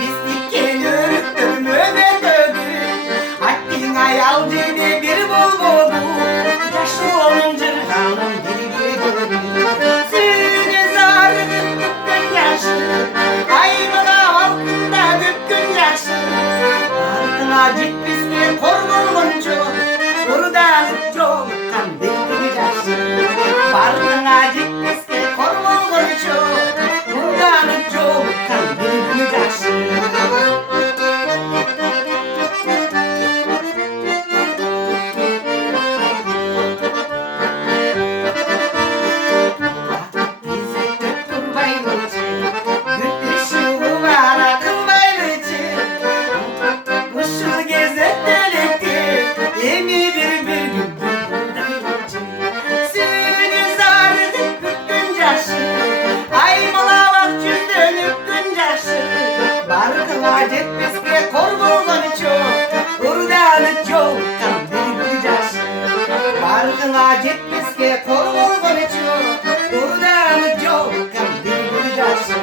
Biz dikken örüktüm öbet ödüm Hakkın ayal dedi bir bulmadı Yaşlı olunca hanım deli Sürüne zarıdık bükkün yaşı Aymala halkında bükkün yaşı Ardına gitmiş bir korkuluncu Buradan çok kan deli yaşı Ardına gitmiş bir korkuluncu Buradan çok kan deli yaşı Gitmesке korkulgan çok, buradan çok kan bir yaşı. Barkına gitmeske korkulgan çok, buradan çok kan bir yaşı.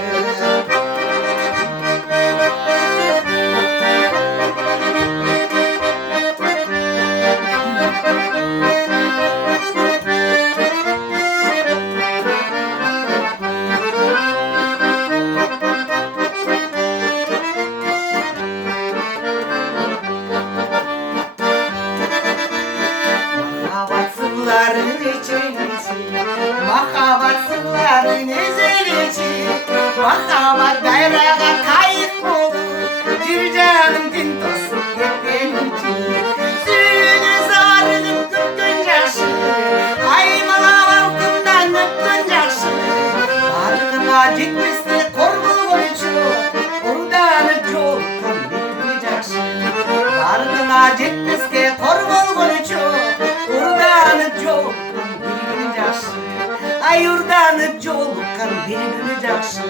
Mahavatsızların içinci, mahavatsızların ezelici, mahavat bayrağa kayıp olur, bir canım din tosun gepelinci. Sürüne zarıdım kırkın yaşı, aymala halkımdan öptün yaşı. Arkına gitmesi korkulun çok, buradan çok kan bir yaşı. Arkına gitmesi korkulun çok, buradan çok kan bir yaşı. Ay yurdan çok kan bir yaşı.